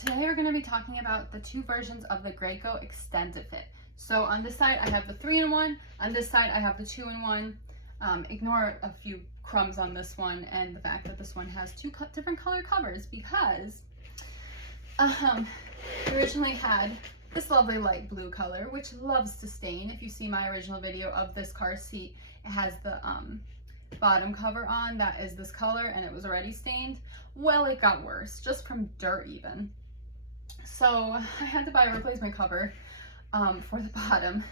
Today we're going to be talking about the two versions of the Graco Extend2fit. So on this side I have the 3-in-1, on this side I have the 2-in-1. Ignore a few crumbs on this one and the fact that this one has two different color covers because we originally had this lovely light blue color which loves to stain. If you see my original video of this car seat, it has the bottom cover on that is this color and it was already stained. Well, it got worse, just from dirt even. So I had to buy a replacement cover for the bottom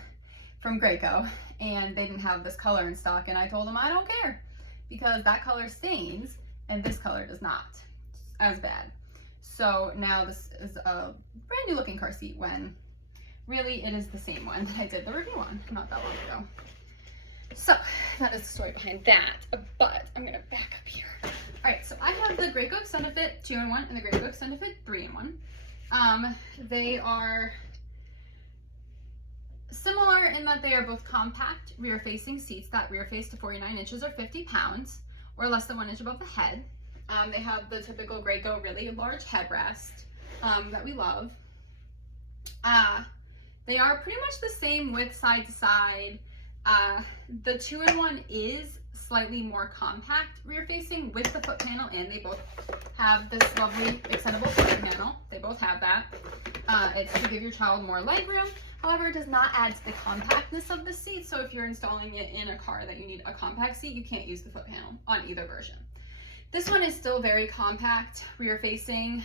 from Graco, and they didn't have this color in stock, and I told them I don't care because that color stains and this color does not as bad. So now this is a brand new looking car seat when really it is the same one that I did the review on not that long ago. So that is the story behind that, but I'm gonna back up here. All right, so I have the Graco Extend2fit 2-in-1 and the Graco Extend2fit 3-in-1. They are similar in that they are both compact rear-facing seats that rear face to 49 inches or 50 pounds or less than 1 inch above the head. They have the typical Graco really large headrest that we love. They are pretty much the same width side to side. The 2-in-1 is slightly more compact rear facing with the foot panel, and they both have this lovely extendable foot panel. They both have that. It's to give your child more legroom. However, it does not add to the compactness of the seat. So if you're installing it in a car that you need a compact seat, you can't use the foot panel on either version. This one is still very compact rear facing.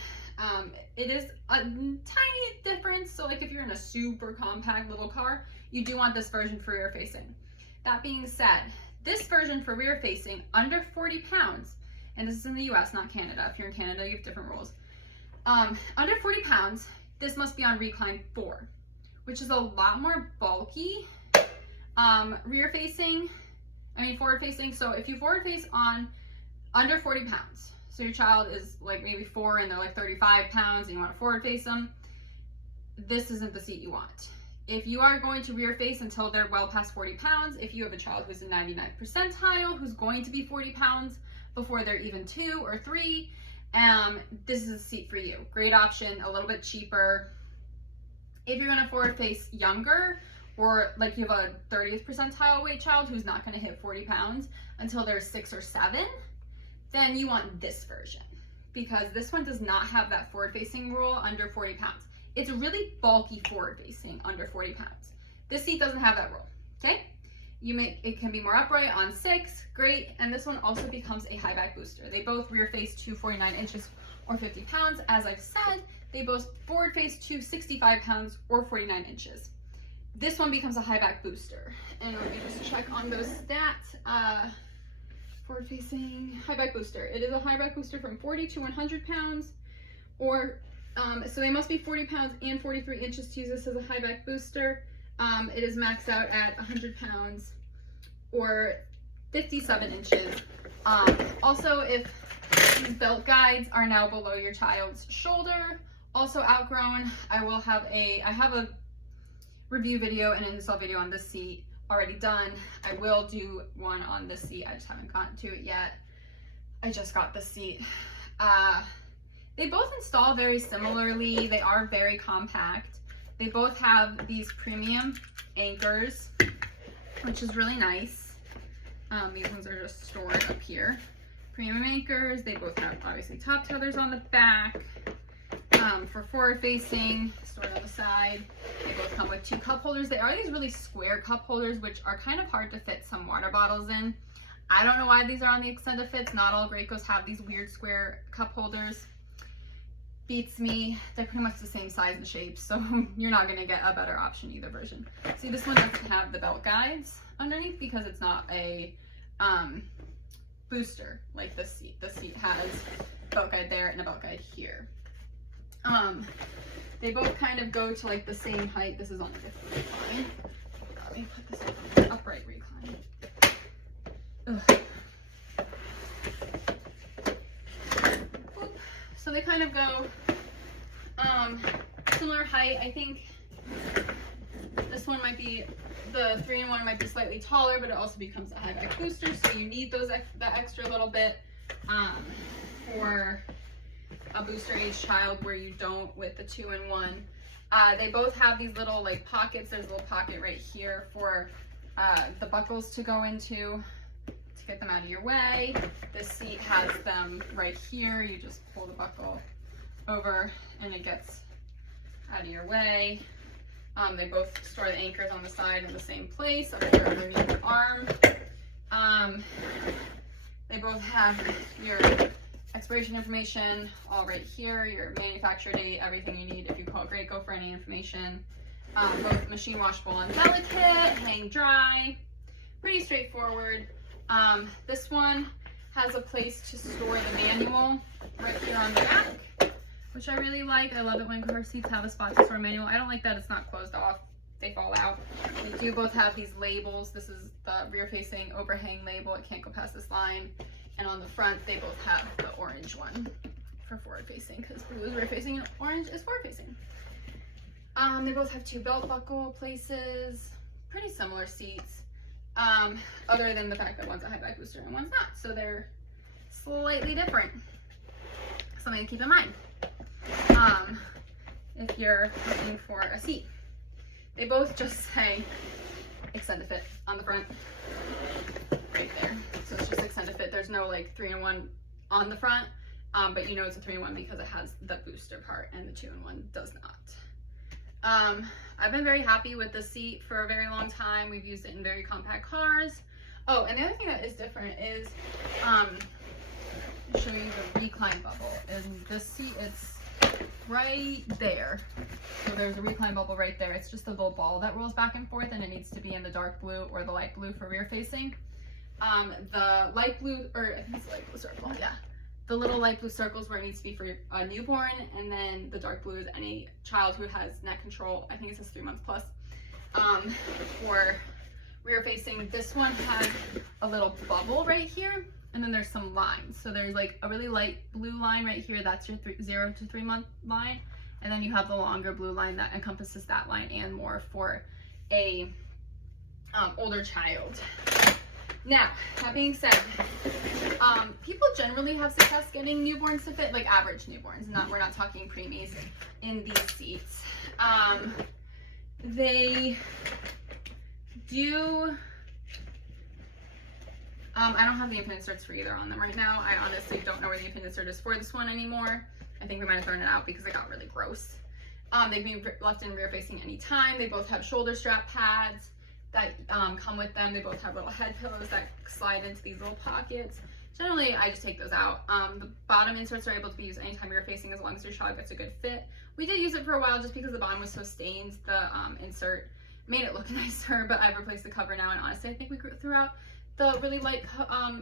It is a tiny difference. So like if you're in a super compact little car, you do want this version for rear facing. That being said, this version for rear facing under 40 pounds, and this is in the US, not Canada. If you're in Canada, you have different rules. Under 40 pounds, this must be on recline 4, which is a lot more bulky forward facing. So if you forward face on under 40 pounds, so your child is like maybe 4 and they're like 35 pounds and you want to forward face them, this isn't the seat you want. If you are going to rear face until they're well past 40 pounds, if you have a child who's in 99th percentile, who's going to be 40 pounds before they're even 2 or 3, this is a seat for you. Great option, a little bit cheaper. If you're gonna forward face younger, or like you have a 30th percentile weight child who's not gonna hit 40 pounds until they're 6 or 7, then you want this version because this one does not have that forward facing rule under 40 pounds. It's really bulky forward facing under 40 pounds. This seat doesn't have that rule, okay? It can be more upright on 6, great. And this one also becomes a high back booster. They both rear face to 49 inches or 50 pounds. As I've said, they both forward face to 65 pounds or 49 inches. This one becomes a high back booster. And let me just check on those stats. Forward facing high back booster. It is a high back booster from 40 to 100 pounds or so they must be 40 pounds and 43 inches to use this as a high back booster. It is maxed out at 100 pounds or 57 inches. Also, if these belt guides are now below your child's shoulder, also outgrown, I have a review video and an install video on this seat already done. I will do one on this seat. I just haven't gotten to it yet. I just got this seat. They both install very similarly. They are very compact. They both have these premium anchors, which is really nice. These ones are just stored up here. Premium anchors. They both have obviously top tethers on the back. For forward facing, stored on the side. They both come with 2 cup holders. They are these really square cup holders, which are kind of hard to fit some water bottles in. I don't know why these are on the Extend2fits. Not all Gracos have these weird square cup holders. Beats me. They're pretty much the same size and shape, so you're not going to get a better option either version. See, this one doesn't have the belt guides underneath because it's not a booster like this seat. This seat has a belt guide there and a belt guide here. They both kind of go to like the same height. This is on a different recline. Let me put this on the upright recline. Ugh. So they kind of go similar height. I think this one might be, the 3-in-1 might be slightly taller, but it also becomes a high back booster, so you need that extra little bit for a booster age child where you don't with the 2-in-1. They both have these little like pockets. There's a little pocket right here for the buckles to go into to get them out of your way. This seat has them right here. You just pull the buckle over and it gets out of your way. They both store the anchors on the side in the same place, up here underneath the arm. They both have your expiration information all right here, your manufacture date, everything you need if you call Graco for any information. Both machine washable and delicate, hang dry, pretty straightforward. This one has a place to store the manual right here on the back, which I really like. I love it when car seats have a spot to store a manual. I don't like that it's not closed off. They fall out. They do both have these labels. This is the rear facing overhang label. It can't go past this line. And on the front, they both have the orange one for forward facing, because blue is rear facing and orange is forward facing. They both have 2 belt buckle places, pretty similar seats, other than the fact that one's a high back booster and one's not. So they're slightly different. Something to keep in mind if you're looking for a seat. They both just say Extend2fit on the front, right there. So it's just Extend2fit. There's no like 3-in-1 on the front, but you know it's a 3-in-1 because it has the booster part and the 2-in-1 does not. I've been very happy with the seat for a very long time. We've used it in very compact cars. Oh, and the other thing that is different is, I'll show you the recline bubble. In this seat, it's right there. So there's a recline bubble right there. It's just a little ball that rolls back and forth, and it needs to be in the dark blue or the light blue for rear facing. The light blue, or I think it's a light blue circle, yeah. The little light blue circles where it needs to be for a newborn, and then the dark blue is any child who has neck control. I think it says 3 months plus. For rear facing, this one has a little bubble right here, and then there's some lines. So there's like a really light blue line right here. That's your 0 to 3 month line. And then you have the longer blue line that encompasses that line and more for a older child. Now, that being said, people generally have success getting newborns to fit, like average newborns. We're not talking preemies in these seats. They do. I don't have the infant inserts for either on them right now. I honestly don't know where the infant insert is for this one anymore. I think we might have thrown it out because it got really gross. They can be left in rear facing anytime. They both have shoulder strap pads that come with them. They both have little head pillows that slide into these little pockets. Generally, I just take those out. The bottom inserts are able to be used anytime you're facing as long as your child gets a good fit. We did use it for a while just because the bottom was so stained. The insert made it look nicer, but I've replaced the cover now, and honestly, I think we threw out the really light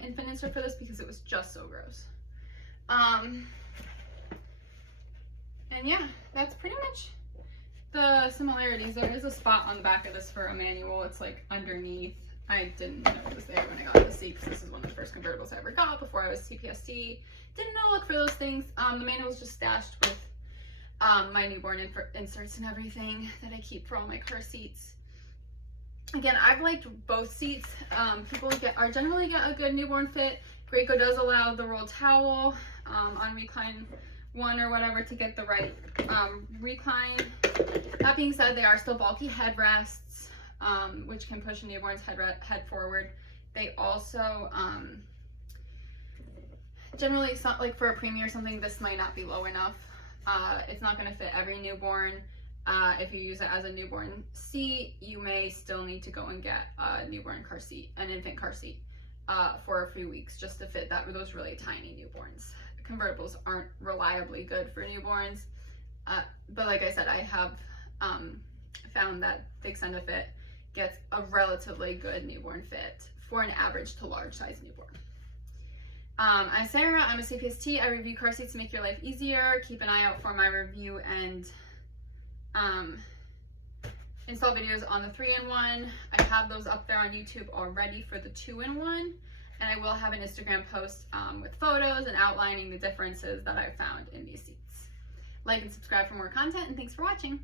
infant insert for this because it was just so gross. And yeah, that's pretty much the similarities. There is a spot on the back of this for a manual. It's like underneath. I didn't know it was there when I got the seat because this is one of the first convertibles I ever got before I was TPST. Didn't know to look for those things. The manual is just stashed with my newborn inserts and everything that I keep for all my car seats. Again, I've liked both seats. People generally get a good newborn fit. Graco does allow the roll towel on recline 1 or whatever to get the right recline. That being said, they are still bulky headrests, which can push a newborn's head forward. They also generally, like for a preemie or something, this might not be low enough. It's not going to fit every newborn. If you use it as a newborn seat, you may still need to go and get a newborn car seat, an infant car seat, for a few weeks just to fit those really tiny newborns. Convertibles aren't reliably good for newborns, but like I said, I have found that the Extend2fit gets a relatively good newborn fit for an average to large size newborn. I'm Sarah, I'm a CPST. I review car seats to make your life easier. Keep an eye out for my review and install videos on the 3-in-1. I have those up there on YouTube already for the 2-in-1, and I will have an Instagram post with photos and outlining the differences that I've found in these seats. Like and subscribe for more content, and thanks for watching.